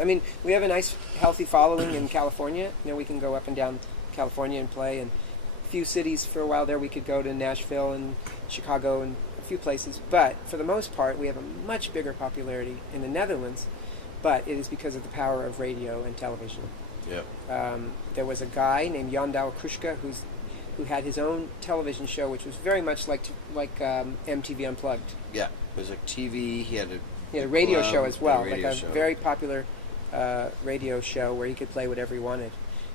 I mean, we have a nice, healthy following in California. You know, we can go up and down California and play, and a few cities for a while there. We could go to Nashville and Chicago and a few places. But for the most part, we have a much bigger popularity in the Netherlands, but it is because of the power of radio and television. Yep. There was a guy named Jan Douwe Kruschke who had his own television show, which was very much like MTV Unplugged. Yeah, it was like TV. He had a radio show as well, like a show. very popular radio show where he could play whatever he wanted.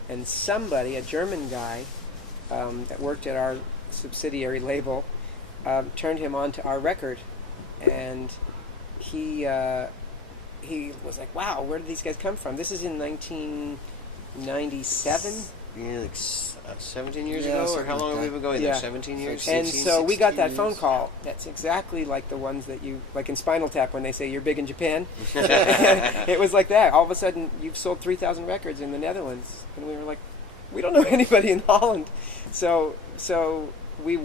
And somebody, a German guy that worked at our subsidiary label, turned him on to our record, and he was like, "Wow, where did these guys come from?" This is in 1997. Yeah, like 17 years ago, or how long have we been going there? 17 years? And 16, so we got that 16 phone years? call. That's exactly like the ones that you, like in Spinal Tap when they say you're big in Japan. It was like that. All of a sudden, you've sold 3,000 records in the Netherlands. And we were like, we don't know anybody in Holland. So we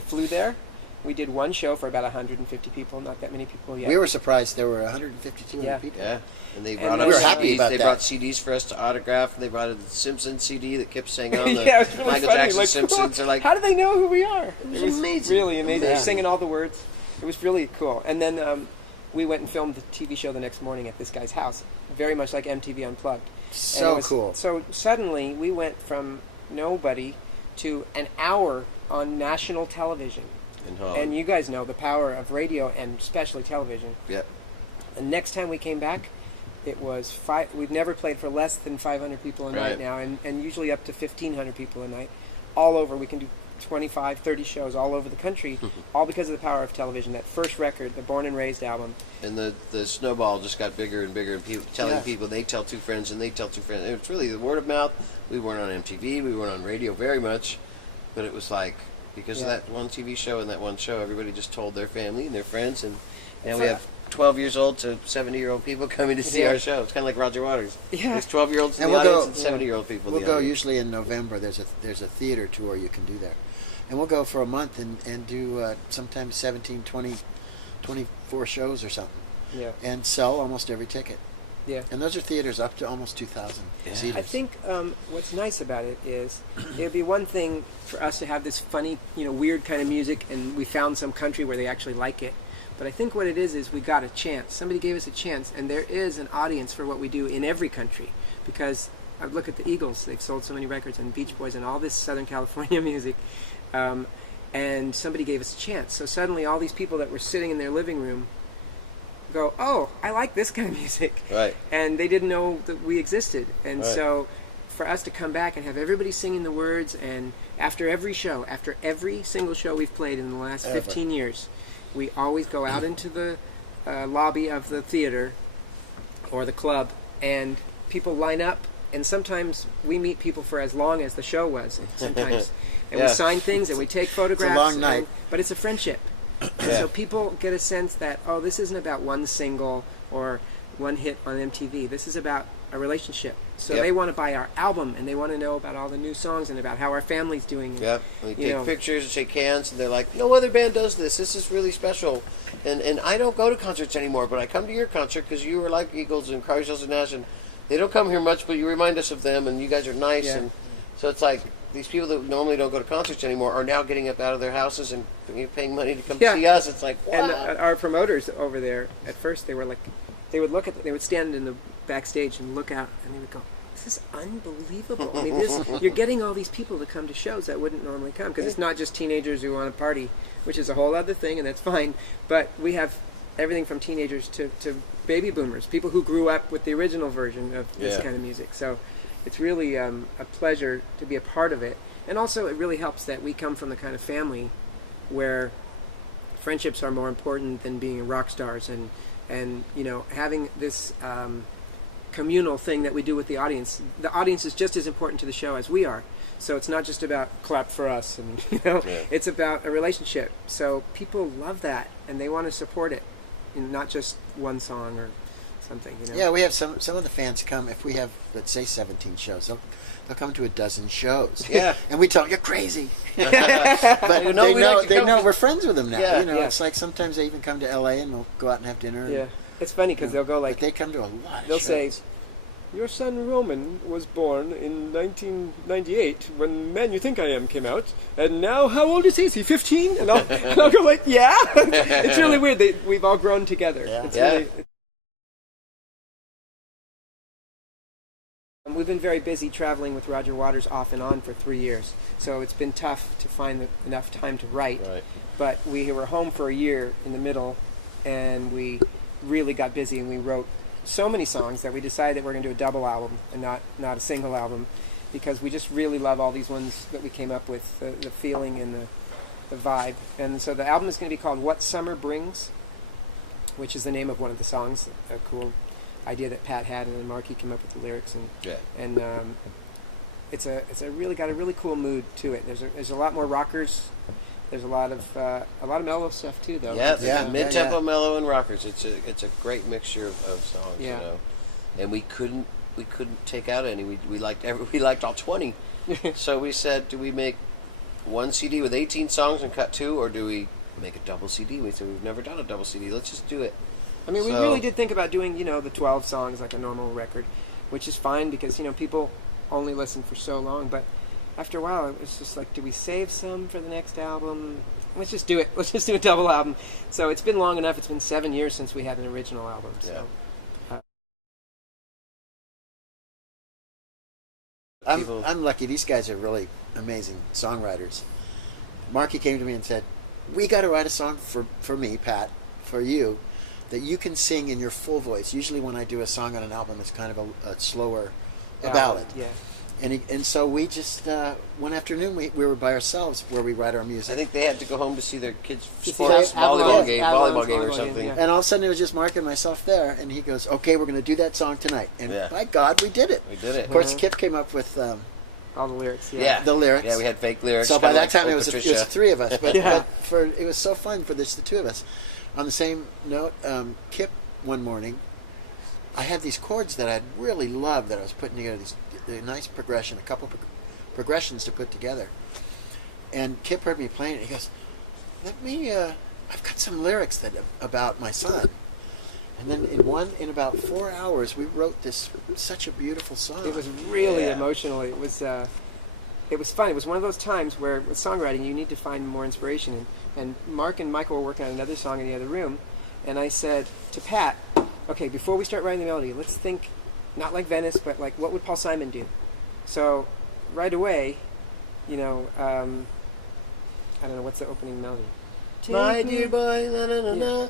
flew there. We did one show for about 150 people, not that many people yet. We were surprised there were 152 Yeah. people. Yeah, and they And brought we us were CDs. happy about they that. brought CDs for us to autograph. They brought a Simpsons CD that Kipp sang on. The Yeah, it was really Michael funny. Jackson Like, Simpsons are like, how do they know who we are? It was amazing. Really amazing. Yeah. They're singing all the words. It was really cool. And then we went and filmed the TV show the next morning at this guy's house, very much like MTV Unplugged. And it was Cool. So suddenly we went from nobody to an hour on national television. in Holland. And you guys know the power of radio and especially television. Yep. The next time we came back, it was we've never played for less than 500 people a night Right. now, and usually up to 1,500 people a night. All over, we can do 25, 30 shows all over the country, all because of the power of television. That first record, the Born and Raised album. And the snowball just got bigger and bigger, and people telling Yeah. people, they tell two friends, and they tell two friends. It's really the word of mouth. We weren't on MTV, we weren't on radio very much, but it was like, because of Yeah. that one TV show and that one show, everybody just told their family and their friends, and now we For- have 12 years old to 70-year-old people coming to see Yeah. our show. It's kind of like Roger Waters. Yeah. There's 12-year-olds in And the we'll audience go- and 70-year-old people in We'll the go audience. usually in November. There's a theater tour you can do there. And we'll go for a month and do sometimes 17, 20, 24 shows or something. Yeah. And sell almost every ticket. Yeah. And those are theaters up to almost 2,000 Yeah. seaters. I think what's nice about it is it would be one thing for us to have this funny, weird kind of music, and we found some country where they actually like it. But I think what it is we got a chance. Somebody gave us a chance, and there is an audience for what we do in every country. Because I look at the Eagles; they've sold so many records, and Beach Boys, and all this Southern California music. And somebody gave us a chance. So suddenly, all these people that were sitting in their living room go, "Oh, I like this kind of music." Right. And they didn't know that we existed. And Right. so for us to come back and have everybody singing the words, and after every show, after every single show we've played in the last 15 years, we always go out into the lobby of the theater or the club, and people line up, and sometimes we meet people for as long as the show was, sometimes. And Yeah. we sign things, and we take photographs. long night. But it's a friendship. And Yeah. so people get a sense that, oh, this isn't about one single or one hit on MTV. This is about a relationship. So Yep. they want to buy our album, and they want to know about all the new songs and about how our family's doing. Yep. We You take know. pictures and shake hands, and they're like, no other band does this. This is really special. And I don't go to concerts anymore, but I come to your concert because you were like Eagles and Cars, Hills, and Nash, and they don't come here much, but you remind us of them, and you guys are nice. Yeah. And so it's like these people that normally don't go to concerts anymore are now getting up out of their houses and paying money to come Yeah. see us. It's like, wow. And our promoters over there, at first, they were like, they would stand in the backstage and look out, and they would go, "This is unbelievable." I mean, you're getting all these people to come to shows that wouldn't normally come, because it's not just teenagers who want to party, which is a whole other thing, and that's fine. But we have everything from teenagers to baby boomers, people who grew up with the original version of this Yeah. kind of music. So it's really a pleasure to be a part of it. And also it really helps that we come from the kind of family where friendships are more important than being rock stars, and having this communal thing that we do with the audience. The audience is just as important to the show as we are. So it's not just about clap for us, and Yeah. it's about a relationship. So people love that, and they want to support it, and not just one song or something. Yeah, we have some of the fans come, if we have, let's say, 17 shows, they'll come to a dozen shows. Yeah. And we tell them, you're crazy. But No, they we know, like to they come know with- we're friends with them now. Yeah. Yeah. It's like sometimes they even come to L.A. and we'll go out and have dinner. Yeah, it's funny because they'll go like, but they come to a lot of they'll shows. say, your son Roman was born in 1998 when Man You Think I Am came out, and now how old is he? Is he 15? And I'll go like, yeah. It's really weird. We've all grown together. Yeah. It's really, we've been very busy traveling with Roger Waters off and on for 3 years, so it's been tough to find enough time to write. Right. But we were home for a year in the middle, and we really got busy, and we wrote so many songs that we decided that we're going to do a double album and not a single album, because we just really love all these ones that we came up with, the feeling and the vibe. And so the album is going to be called What Summer Brings, which is the name of one of the songs, a cool idea that Pat had, and then Marky came up with the lyrics, and it's a really got a really cool mood to it. There's a lot more rockers. There's a lot of mellow stuff too, though. Yeah, mid-tempo, mellow, and rockers. It's a great mixture of songs, Yeah. you know. And we couldn't take out any. We liked all 20. So we said, do we make one CD with 18 songs and cut 2, or do we make a double CD? We said, we've never done a double CD. Let's just do it. I mean, we really did think about doing, the 12 songs like a normal record, which is fine because, people only listen for so long. But after a while, it was just like, do we save some for the next album? Let's just do it. Let's just do a double album. So it's been long enough. It's been 7 years since we had an original album. So. I'm lucky. These guys are really amazing songwriters. Marky came to me and said, we got to write a song for me, Pat, for you, that you can sing in your full voice. Usually when I do a song on an album, it's kind of a slower ballad. Yeah. And so we just, one afternoon, we were by ourselves where we write our music. I think they had to go home to see their kids' see sports volleyball game or volleyball something. game, yeah. And all of a sudden it was just Mark and myself there, and he goes, okay, we're going to do that song tonight. And by God, we did it. We did it. Of course, Kipp came up with all the lyrics. the lyrics. Yeah, we had fake lyrics. So by that time it was Patricia. 3 of us. But, Yeah. but it was so fun for the 2 of us. On the same note, Kipp, one morning, I had these chords that I really loved that I was putting together, the nice progression, a couple progressions to put together. And Kipp heard me playing it. He goes, I've got some lyrics about my son. And then in about 4 hours, we wrote such a beautiful song. It was really emotional. It was fun. It was one of those times where with songwriting you need to find more inspiration. And Mark and Michael were working on another song in the other room, and I said to Pat, okay, before we start writing the melody, let's think not like Venice, but like what would Paul Simon do? So right away, I don't know, what's the opening melody? My dear boy, na na na na.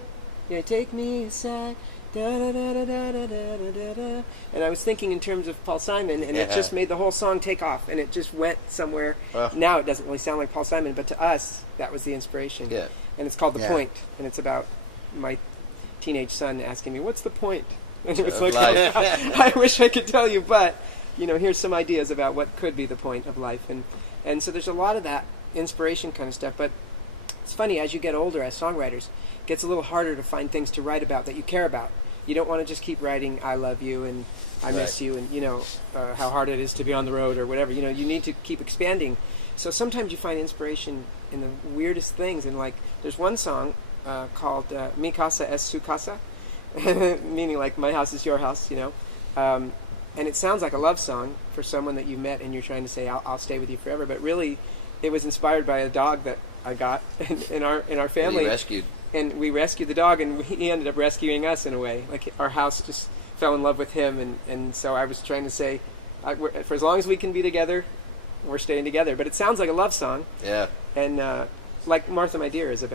Yeah, take me aside, da da da da da da da da da. And I was thinking in terms of Paul Simon, and it just made the whole song take off, and it just went somewhere. Now it doesn't really sound like Paul Simon, but to us, that was the inspiration. Yeah. And it's called The Point, and it's about my teenage son asking me, "What's the point?" And it was like, I wish I could tell you, but here's some ideas about what could be the point of life, and so there's a lot of that inspiration kind of stuff. But it's funny, as you get older as songwriters, it gets a little harder to find things to write about that you care about. You don't want to just keep writing "I love you" and "I miss you" and how hard it is to be on the road or whatever. You need to keep expanding. So sometimes you find inspiration in the weirdest things. And like, there's one song called "Mi casa es su casa," meaning like my house is your house. And it sounds like a love song for someone that you met and you're trying to say, "I'll stay with you forever." But really, it was inspired by a dog that I got in our family. We rescued. And we rescued the dog, and he ended up rescuing us in a way. Like, our house just fell in love with him, and so I was trying to say, for as long as we can be together, we're staying together. But it sounds like a love song. Yeah. And like Martha, My Dear is about